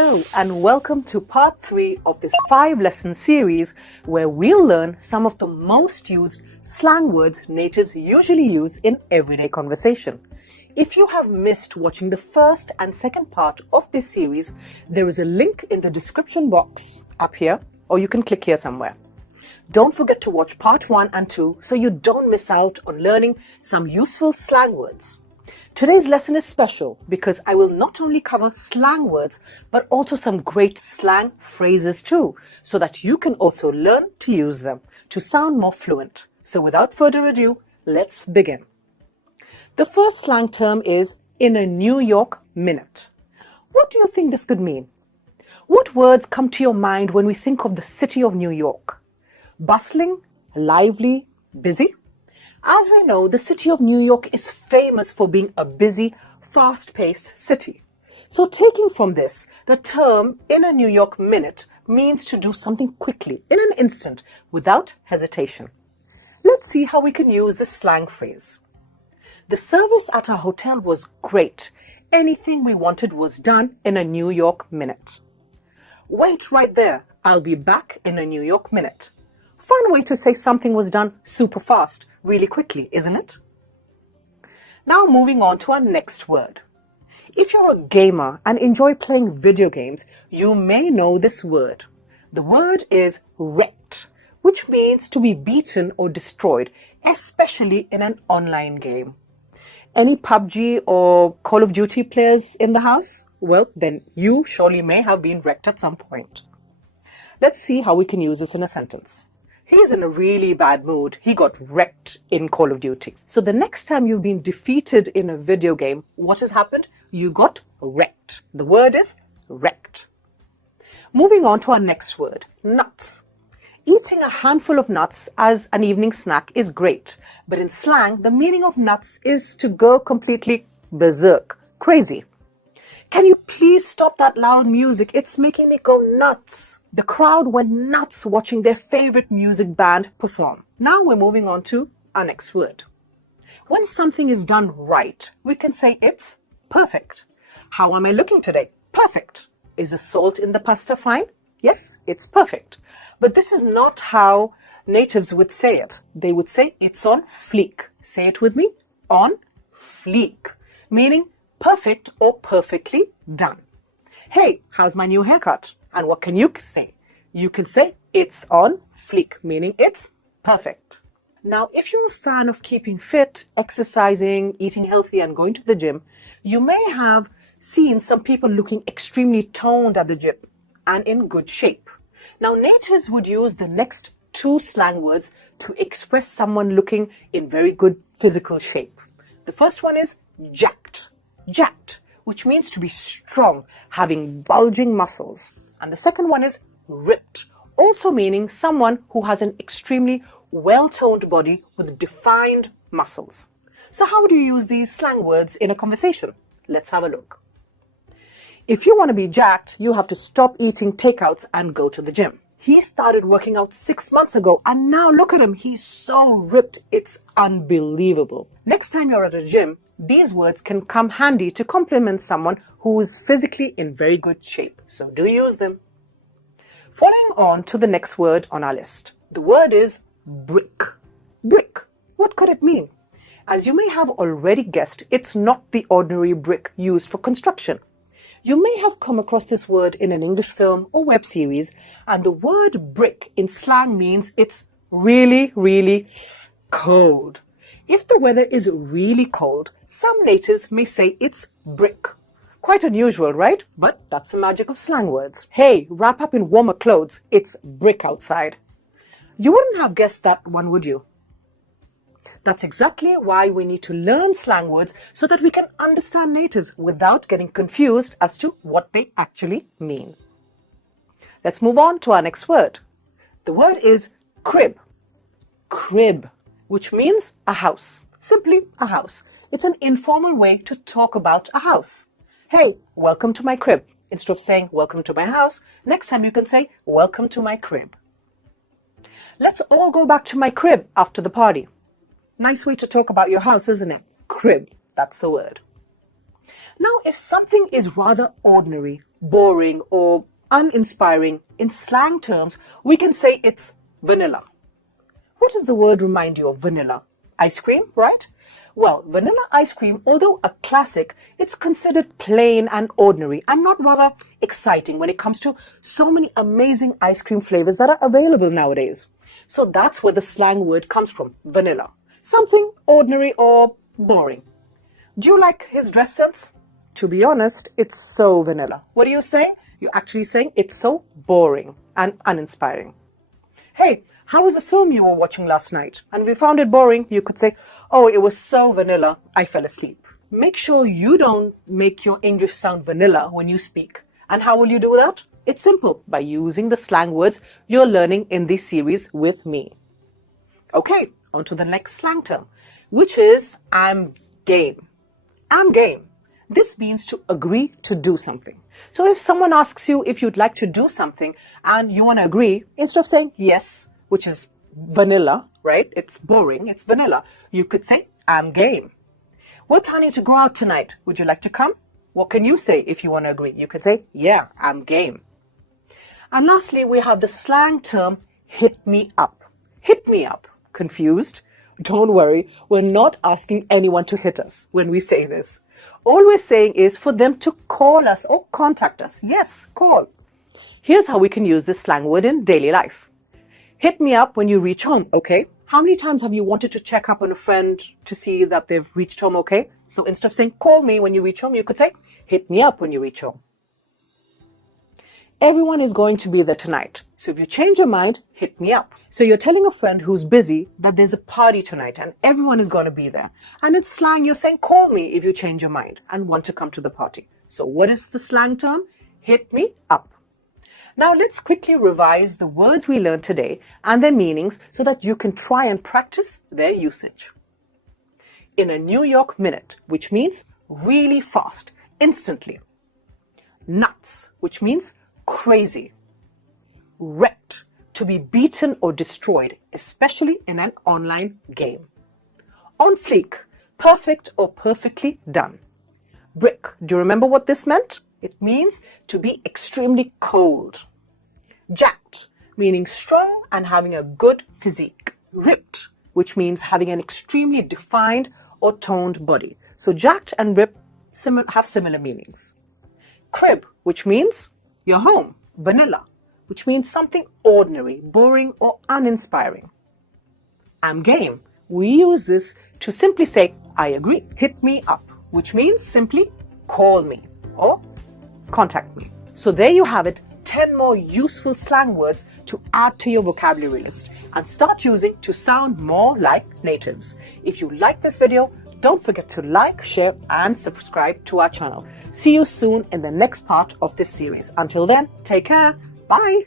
Hello and welcome to part 3 of this 5-lesson series where we'll learn some of the most used slang words natives usually use in everyday conversation. If you have missed watching the first and second part of this series, there is a link in the description box up here, or you can click here somewhere. Don't forget to watch part 1 and 2 so you don't miss out on learning some useful slang words. Today's lesson is special because I will not only cover slang words but also some great slang phrases too, so that you can also learn to use them to sound more fluent. So without further ado, let's begin. The first slang term is in a New York minute. What do you think this could mean? What words come to your mind when we think of the city of New York? Bustling, lively, busy? As we know, the city of New York is famous for being a busy, fast-paced city. So taking from this, the term in a New York minute means to do something quickly, in an instant, without hesitation. Let's see how we can use this slang phrase. The service at our hotel was great. Anything we wanted was done in a New York minute. Wait right there. I'll be back in a New York minute. Fun way to say something was done super fast, really quickly, isn't it? Now moving on to our next word. If you're a gamer and enjoy playing video games, you may know this word. The word is wrecked, which means to be beaten or destroyed, especially in an online game. Any PUBG or Call of Duty players in the house? Well, then you surely may have been wrecked at some point. Let's see how we can use this in a sentence. He's in a really bad mood. He got wrecked in Call of Duty. So the next time you've been defeated in a video game, what has happened? You got wrecked. The word is wrecked. Moving on to our next word, nuts. Eating a handful of nuts as an evening snack is great. But in slang, the meaning of nuts is to go completely berserk, crazy. Can you please stop that loud music? It's making me go nuts. The crowd went nuts watching their favorite music band perform. Now we're moving on to our next word. When something is done right, we can say it's perfect. How am I looking today? Perfect. Is the salt in the pasta fine? Yes, it's perfect. But this is not how natives would say it. They would say it's on fleek. Say it with me. On fleek. Meaning perfect or perfectly done. Hey, how's my new haircut? And what can you say? You can say it's on fleek, meaning it's perfect. Now, if you're a fan of keeping fit, exercising, eating healthy, and going to the gym, you may have seen some people looking extremely toned at the gym and in good shape. Now, natives would use the next 2 slang words to express someone looking in very good physical shape. The first one is jacked. Jacked, which means to be strong, having bulging muscles. And the second one is ripped, also meaning someone who has an extremely well-toned body with defined muscles. So how do you use these slang words in a conversation? Let's have a look. If you want to be jacked, you have to stop eating takeouts and go to the gym. He started working out 6 months ago and now look at him. He's so ripped. It's unbelievable. Next time you're at a gym, these words can come handy to compliment someone who is physically in very good shape. So do use them. Following on to the next word on our list. The word is brick. Brick. What could it mean? As you may have already guessed, it's not the ordinary brick used for construction. You may have come across this word in an English film or web series, and the word brick in slang means it's really, really cold. If the weather is really cold, some natives may say it's brick. Quite unusual, right? But that's the magic of slang words. Hey, wrap up in warmer clothes. It's brick outside. You wouldn't have guessed that one, would you? That's exactly why we need to learn slang words so that we can understand natives without getting confused as to what they actually mean. Let's move on to our next word. The word is crib. Crib, which means a house. Simply a house. It's an informal way to talk about a house. Hey, welcome to my crib. Instead of saying welcome to my house, next time you can say welcome to my crib. Let's all go back to my crib after the party. Nice way to talk about your house, isn't it? Crib, that's the word. Now, if something is rather ordinary, boring, or uninspiring, in slang terms, we can say it's vanilla. What does the word remind you of vanilla? Ice cream, right? Well, vanilla ice cream, although a classic, it's considered plain and ordinary and not rather exciting when it comes to so many amazing ice cream flavors that are available nowadays. So that's where the slang word comes from, vanilla. Something ordinary or boring. Do you like his dress sense? To be honest, it's so vanilla. What are you saying? You're actually saying it's so boring and uninspiring. Hey, how was the film you were watching last night? And if you found it boring, you could say, oh, it was so vanilla, I fell asleep. Make sure you don't make your English sound vanilla when you speak. And how will you do that? It's simple, by using the slang words you're learning in this series with me. Okay, on to the next slang term, which is I'm game. I'm game. This means to agree to do something. So if someone asks you if you'd like to do something and you want to agree, instead of saying yes, which is vanilla, right? It's boring, it's vanilla. You could say, I'm game. We're planning to go out tonight. Would you like to come? What can you say if you want to agree? You could say, yeah, I'm game. And lastly, we have the slang term, hit me up. Hit me up. Confused? Don't worry, we're not asking anyone to hit us when we say this. All we're saying is for them to call us or contact us. Yes, call. Here's how we can use this slang word in daily life. Hit me up when you reach home, okay? How many times have you wanted to check up on a friend to see that they've reached home, okay? So instead of saying call me when you reach home, you could say hit me up when you reach home. Everyone is going to be there tonight. So if you change your mind, hit me up. So you're telling a friend who's busy that there's a party tonight and everyone is going to be there. And in slang, you're saying call me if you change your mind and want to come to the party. So what is the slang term? Hit me up. Now let's quickly revise the words we learned today and their meanings so that you can try and practice their usage. In a New York minute, which means really fast, instantly. Nuts, which means crazy. Wrecked, to be beaten or destroyed, especially in an online game. On fleek, perfect or perfectly done. Brick, do you remember what this meant? It means to be extremely cold. Jacked, meaning strong and having a good physique. Ripped, which means having an extremely defined or toned body. So jacked and ripped have similar meanings. Crib, which means your home. Vanilla, which means something ordinary, boring, or uninspiring. I'm game. We use this to simply say, I agree. Hit me up, which means simply call me or contact me. So there you have it, 10 more useful slang words to add to your vocabulary list and start using to sound more like natives. If you like this video, don't forget to like, share, and subscribe to our channel. See you soon in the next part of this series. Until then, take care. Bye.